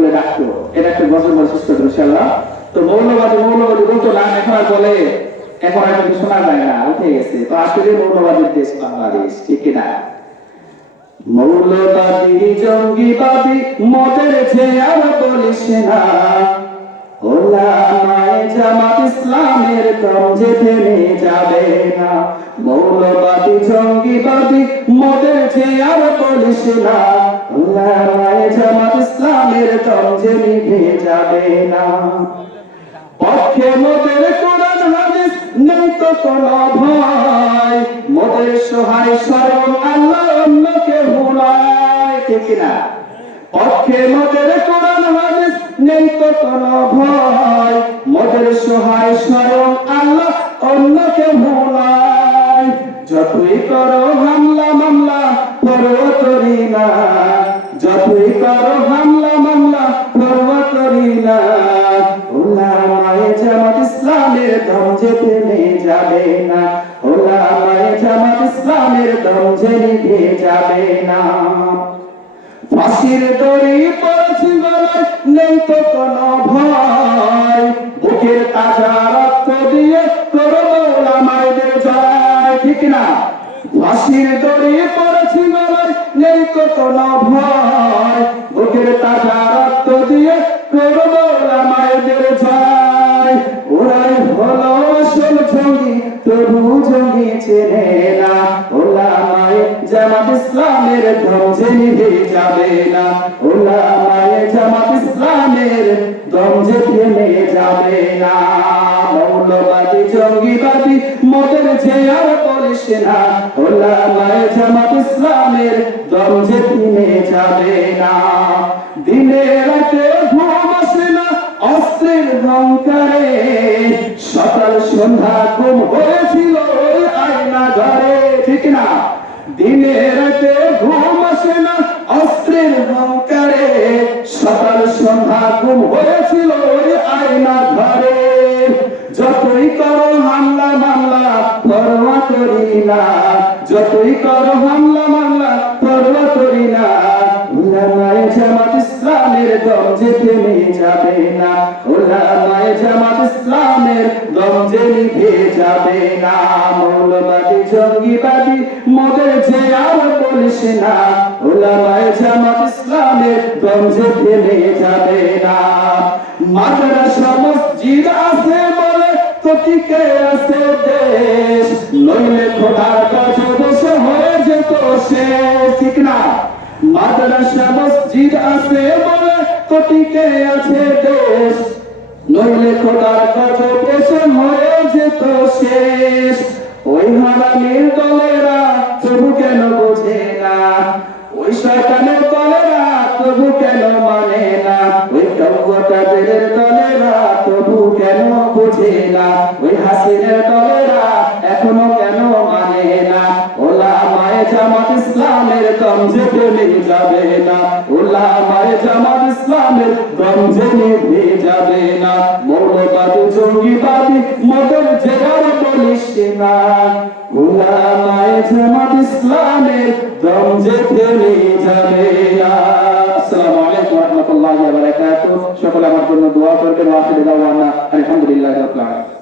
বলে ডাকতো। এটা একটা গজল বলে শেষ করবো ইনশাআল্লাহ। তো মৌলবাদী বলতো না, এখন আর বলে, এখন আর কিন্তু শোনা যায় না, উঠে গেছে। তো আসলে মৌলবাদীর দেশ বাংলাদেশ, ঠিক কিনা? মৌলবাদী জঙ্গিবাদী মদের চেয়ার বলিস না, ওলামায়ে জামাত ইসলামের দম যে থেমে যাবে না। মৌলবাদী জঙ্গিবাদী মদের চেয়ার বলিস না, ওলামায়ে জামাত ইসলামের দম যে নিভে যাবে না। পক্ষে মোদের কোরআন হাদিস নেই তো কোনো ভয়, মোদের সহায় স্বয়ং আল্লাহ, অন্য কেউ নয়, ঠিক না? পক্ষে মোদের কোরআন হাদিস নেই তো কোনো ভয়, মোদের সহায় স্বয়ং আল্লাহ, অন্য কেউ নয়। যতই করো হামলা মামলা পরোয়া করি না, যতই করো হামলা মামলা পরোয়া করি না। ওলামায়ে জামাত ইসলামের দম যে থেমে যাবে না, ওলামায়ে জামাত ইসলামের দম যে নিভে যাবে না। ফাঁসির দড়ি পড়েছি গলায় নেই তো কোনো ভয়, বুকের তাজা রক্ত দিয়ে করবো ওলামায়েদের জয়, ঠিক না? ফাঁসির দড়ি পড়েছি গলায় নেই তো কোনো ভয়, বুকের তাজা রক্ত দিয়ে করবো ওলামায়েদের জয়। ওরাই হলো আসল জঙ্গি, তবু জঙ্গি চেনে না, ওলামায়ে জামাত ইসলামের দম যে নিভে যাবে না, ওলামায়ে জামাত ইসলামের দম যে থেমে যাবে না। মৌলবাদী জঙ্গিবাদী মদের চেয়ার বলিস না, ওলামায়ে জামাত ইসলামের দম যে থেমে যাবে না। দিনে রাতে ঘুম আসে না অস্ত্রের ঝংকারে, সকাল সন্ধ্যা ঘুম হয়েছিল ওই আয়না ঘরে, ঠিক না? দিনে রাতে ঘুম আসে না অস্ত্রের ঝংকারে, সকাল সন্ধ্যা ঘুম হয়েছিল ওই আয়না ঘরে। যতই করো হামলা মামলা পরোয়া করি না, যতই করো হামলা মামলা পরোয়া করি না। ওলামায়ে জামাত ইসলামের দম যে থেমে যাবে না, ওলামায়ে জামাত ইসলামের দম যে নিভে যাবে না। মৌলবাদী জঙ্গিবাদী মদের চেয়ার বলিস না, ওলামায়ে জামাত ইসলামের দম যে থেমে যাবে না। মাদ্রাসা মসজিদ আছে বলে তো টিকে আছে দেশ, নইলে খোদার কাছে বসে হয়ে যেত শেষ, ঠিক না? মাদ্রাসা মসজিদ আছে বলে তো টিকে আছে দেশ, নইলে খোদার কাছে বসে হয়ে যেত শেষ। ওই হারামির দলেরা তবু কেন বোঝে না, ওই শয়তানের দলেরা তবু কেন মানে না, ওই কৌগটাদের দলেরা তবু কেন বোঝে না, ওই হাসিনের দলেরা এখনো কেন মানে না। ওলামায়ে জামাত ইসলামের দম যে থেমে যাবে না, ওলামায়ে জামাত ইসলামের দম যে নিভে যাবে না। মৌলবাদী জঙ্গিবাদী মদের চেয়ার বলিস না, ওলামায়ে জামাত ইসলামের দম যে থেমে যাবে না। আসসালামু আলাইকুম ওয়া রাহমাতুল্লাহি ওয়া বারাকাতুহু। সকলে আমার জন্য দোয়া করবেন। ওয়া আখিরু দাওয়ানা আলহামদুলিল্লাহি রাব্বিল আলামিন।